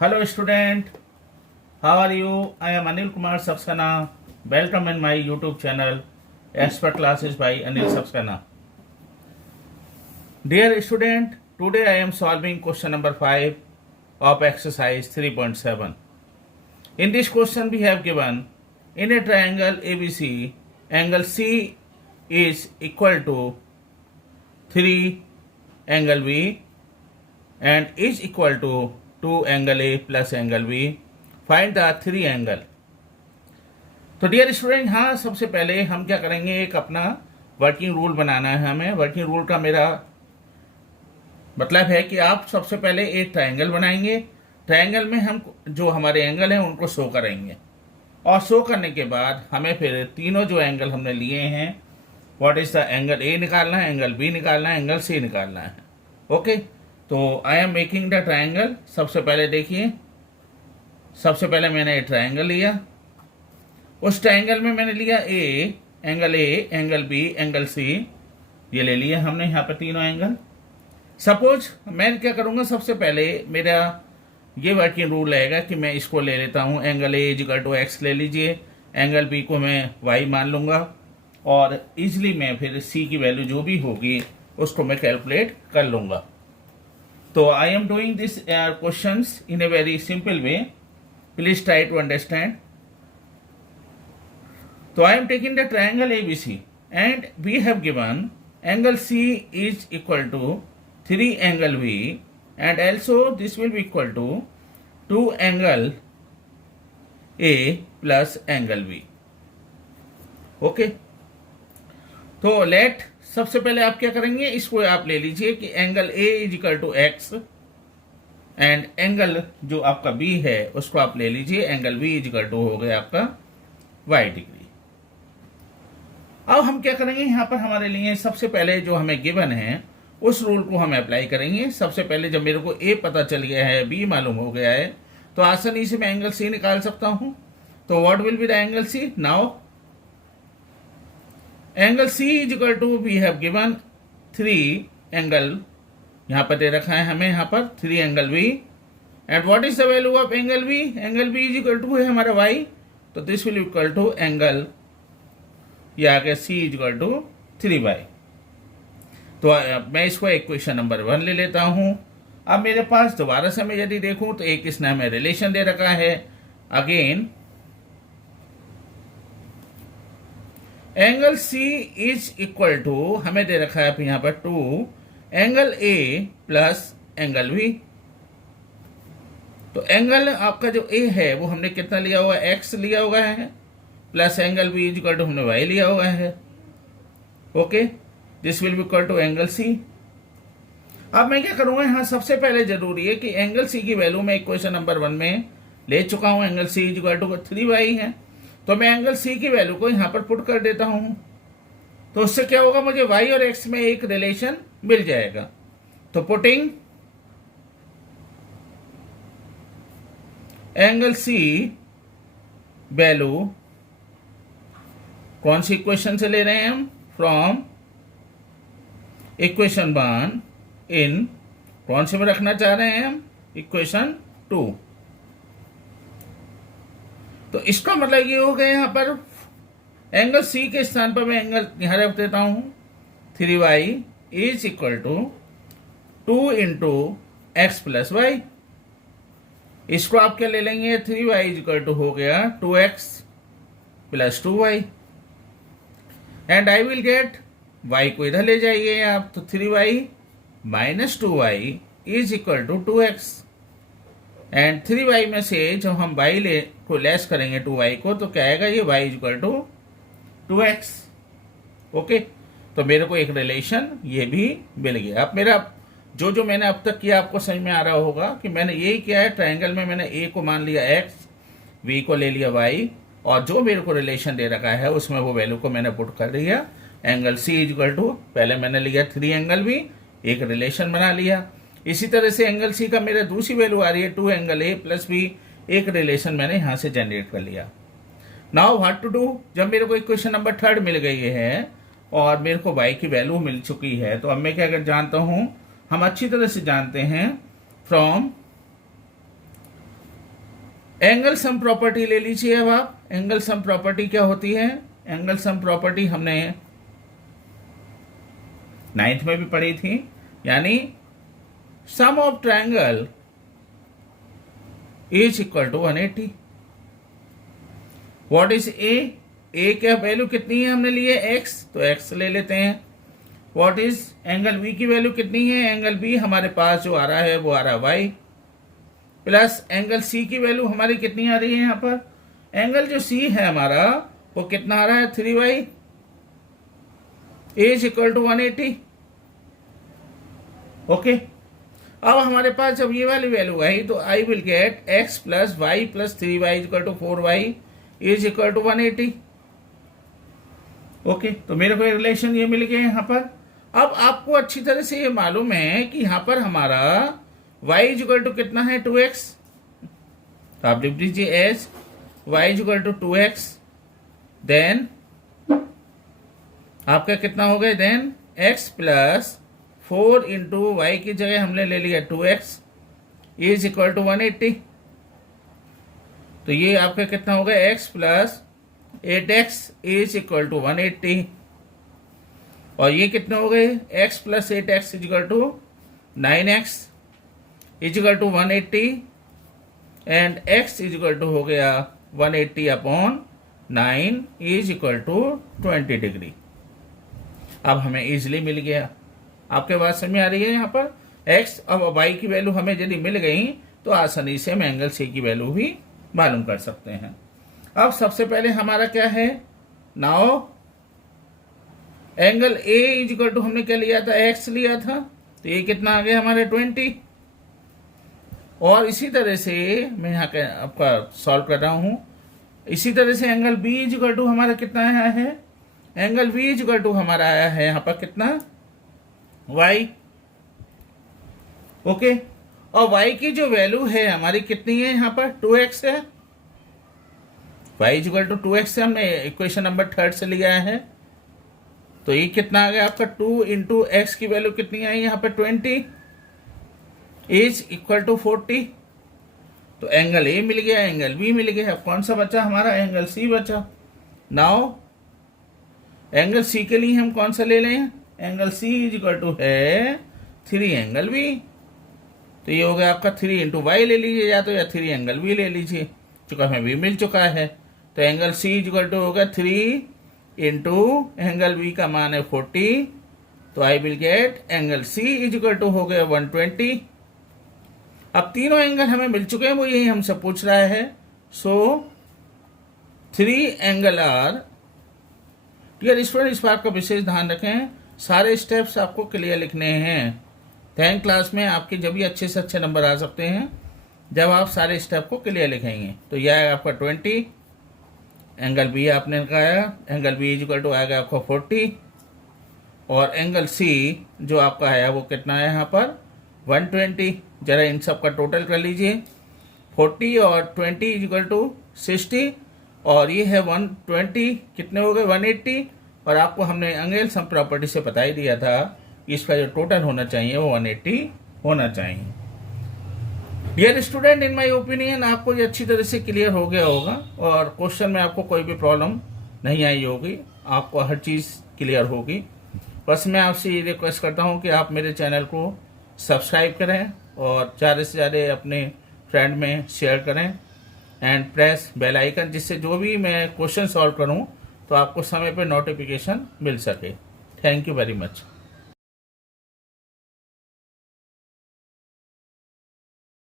Hello student, how are you? I am Anil Kumar Saxena. Welcome in my YouTube channel Expert Classes by Anil Saxena. Dear student, today I am solving question number 5 of exercise 3.7. In this question we have given in a triangle ABC, angle C is equal to 3 angle B and is equal to 2 angle A plus angle B. Find the 3 angle. तो dear student, हाँ, सबसे पहले हम क्या करेंगे, एक अपना working rule बनाना है हमें. वर्किंग रूल का मेरा मतलब है कि आप सबसे पहले एक ट्रायंगल बनाएंगे. ट्रायंगल में हम जो हमारे एंगल हैं उनको शो करेंगे और शो करने के बाद हमें फिर तीनों जो एंगल हमने लिए हैं, what is the angle A निकालना है, एंगल बी निकालना है, एंगल सी निकालना है. ओके, तो I am making the triangle. सबसे पहले देखिए, सबसे पहले मैंने एक ट्रायंगल लिया. उस ट्रायंगल में मैंने लिया angle A, angle B, angle C, ये ले लिया हमने यहाँ पर तीनों एंगल. सपोज मैं क्या करूँगा, सबसे पहले मेरा ये वर्किंग रूल रहेगा कि मैं इसको ले लेता हूँ, angle A equal to X ले लीजिए, एंगल बी को मैं वाई मान लूँगा और इजली मैं फिर सी की वैल्यू जो भी होगी उसको मैं कैलकुलेट कर लूँगा. तो I am doing this questions in a very simple way. Please try to understand. So I am taking the triangle ABC and we have given angle C is equal to 3 angle B and also this will be equal to 2 angle A plus angle B. Okay. तो late सबसे पहले आप क्या करेंगे, इसको आप ले लीजिए कि angle A is equal to X and angle जो आपका B है उसको आप ले लीजिए, angle B is equal to हो गया आपका y डिग्री. अब हम क्या करेंगे, यहाँ पर हमारे लिए सबसे पहले जो हमें गिवन है उस रूल को हम अप्लाई करेंगे. सबसे पहले जब मेरे को ए पता चल गया है, बी मालूम हो गया है, तो आसानी से मैं एंगल सी निकाल सकता हूं. तो what will be the angle C now. Angle C is equal to we have given 3 angle, यहाँ पर दे रखा है हमें यहाँ पर 3 angle B and what is the value of angle B. Angle B is equal to है हमारा वाई, तो this will equal to angle, ये आ गया सी इज इक्वल टू 3y. तो मैं इसको इक्वेशन नंबर 1 ले लेता हूं. अब मेरे पास दोबारा से मैं यदि देखूं तो एक इसने हमें रिलेशन दे रखा है. Again angle C is equal to हमें दे रखा है यहां पर 2 angle A plus angle B. तो एंगल आपका जो ए है वो हमने कितना लिया हुआ है, एक्स लिया हुआ है, plus angle B is equal to हमने वाई लिया हुआ है. Okay, this will be equal to angle C. अब मैं क्या करूंगा, यहाँ सबसे पहले जरूरी है कि एंगल सी की वैल्यू मैं इक्वेशन नंबर 1 में ले चुका हूं. Angle C is equal to 3y है, तो मैं एंगल सी की वैल्यू को यहाँ पर पुट कर देता हूं. तो उससे क्या होगा, मुझे y और x में एक रिलेशन मिल जाएगा. तो पुटिंग एंगल सी वैल्यू कौन सी इक्वेशन से ले रहे हैं हम, फ्रॉम इक्वेशन 1 इन कौन से में रखना चाह रहे हैं हम, इक्वेशन 2. तो इसका मतलब ये हो गया, यहां पर एंगल सी के स्थान पर मैं एंगल यहां रख देता हूं, 3y is equal to 2 into X plus Y. इसको आप क्या ले लेंगे, 3y इज इक्वल टू हो गया 2x plus 2y and I will get y को इधर ले जाइए आप, तो 3y minus 2y is equal to 2x and 3y में से जब हम y को लेस करेंगे 2y को, तो क्या आएगा, ये y is equal to 2x. Okay, तो मेरे को एक रिलेशन ये भी मिल गया. अब मेरा जो मैंने अब तक किया आपको समझ में आ रहा होगा कि मैंने यही किया है. ट्रायंगल में मैंने a को मान लिया x, v को ले लिया y और जो मेरे को रिलेशन दे रखा है उसमें वो वैल्यू को मैंने पुट कर दिया. Angle C is equal to पहले मैंने लिया 3 एंगल बी, एक रिलेशन बना लिया. इसी तरह से एंगल सी का मेरा दूसरी वैल्यू आ रही है 2 एंगल ए प्लस बी, एक रिलेशन मैंने यहां से जनरेट कर लिया. नाउ व्हाट टू डू, जब मेरे को इक्वेशन नंबर 3 मिल गई है और मेरे को y की वैल्यू मिल चुकी है, तो अब मैं क्या जानता हूं, हम अच्छी तरह से जानते हैं फ्रॉम एंगल सम प्रॉपर्टी ले लीजिए। अब आप एंगल सम प्रॉपर्टी क्या होती है? एंगल सम प्रॉपर्टी हमने 9th में भी पढ़ी थी, यानी sum of triangle is equal to 180। What is A? A का वैल्यू कितनी है हमने लिए? एक्स, तो एक्स ले लेते हैं। व्हाट इज एंगल बी की वैल्यू कितनी है? एंगल बी हमारे पास जो आ रहा है वो आ रहा है वाई, प्लस एंगल सी की वैल्यू हमारी कितनी आ रही है यहाँ पर? एंगल जो सी है हमारा वो कितना आ रहा है? 3y is equal to 180। Okay, अब हमारे पास जब ये वाली वैल्यू आई तो I will get x plus Y plus 3y equal to 4y is equal to 180। Okay, तो मेरे को रिलेशन ये मिल गया यहाँ पर। अब आपको अच्छी तरह से ये मालूम है कि यहाँ पर हमारा y इक्वल टू कितना है? 2x। तो आप लिख दीजिए as y equal to 2x, then आपका कितना हो गया? Then x plus 4 into Y की जगह हमने ले लिया 2x इज इक्वल टू 180। तो ये आपका कितना हो गया? x plus 8x is equal to 180। और ये कितने हो गए? x plus 8x is equal to 9x is equal to 180 and x is equal to हो गया 180 upon 9 is equal to 20 degree. अब हमें इजिली मिल गया। आपके बात समझ में आ रही है? यहाँ पर x अब y की वैल्यू हमें यदि मिल गई तो आसानी से हम एंगल c की वैल्यू भी मालूम कर सकते हैं। अब सबसे पहले हमारा क्या है? Now angle a is equal to हमने क्या लिया था? x लिया था, तो ये कितना आ गया हमारे 20। और इसी तरह से मैं यहाँ का आपका सॉल्व कर रहा हूँ। इसी तरह से angle b is equal to हमारा कितना आया है? Angle b is equal to हमारा आया है यहाँ पर कितना? y। ओके, और y की जो वैल्यू है हमारी कितनी है? यहाँ पर 2x है। y is equal to 2x से हमने इक्वेशन नंबर 3 से लिया है, तो ये कितना आ गया आपका? 2 इंटू एक्स की वैल्यू कितनी आई यहाँ पर? 20 इज इक्वल टू 40। तो एंगल ए मिल गया, एंगल बी मिल गया। अब कौन सा बचा हमारा? एंगल सी बचा। नाउ एंगल सी के लिए हम कौन सा ले लें? Angle C is equal to है 3 एंगल बी। तो ये हो गया आपका 3 इंटू वाई ले लीजिए या तो, या 3 एंगल बी ले लीजिए, चूंकि हमें बी मिल चुका है। तो angle C is equal to होगा 3 इंटू एंगल बी का मान है 40, तो I will get angle C is equal to हो गया 120। अब तीनों एंगल हमें मिल चुके हैं, वो यही हमसे पूछ रहा है। सो 3 एंगल आर। डियर स्टूडेंट, इस बात का विशेष ध्यान रखें, सारे स्टेप्स आपको क्लियर लिखने हैं। 10th क्लास में आपके जब भी अच्छे से अच्छे नंबर आ सकते हैं जब आप सारे स्टेप को क्लियर लिखेंगे। तो यह आएगा आपका 20, एंगल बी आपने लगाया, angle B is equal to आएगा आपका 40, और एंगल सी जो आपका है वो कितना है यहाँ पर? 120। जरा इन सब का टोटल कर लीजिए। 40 और 20 इज इक्वल टू 60, और ये है 120, कितने हो गए? 180। और आपको हमने एंगल सम प्रॉपर्टी से बता ही दिया था कि इसका जो टोटल होना चाहिए वो 180 होना चाहिए। Dear student, in my opinion आपको ये अच्छी तरह से क्लियर हो गया होगा और क्वेश्चन में आपको कोई भी प्रॉब्लम नहीं आई होगी, आपको हर चीज़ क्लियर होगी। बस मैं आपसे ये रिक्वेस्ट करता हूँ कि आप मेरे चैनल को सब्सक्राइब करें और ज़्यादा से ज़्यादा अपने फ्रेंड में शेयर करें एंड प्रेस बेल आइकन, जिससे जो भी मैं क्वेश्चन सॉल्व करूँ तो आपको समय पर नोटिफिकेशन मिल सके। Thank you very much.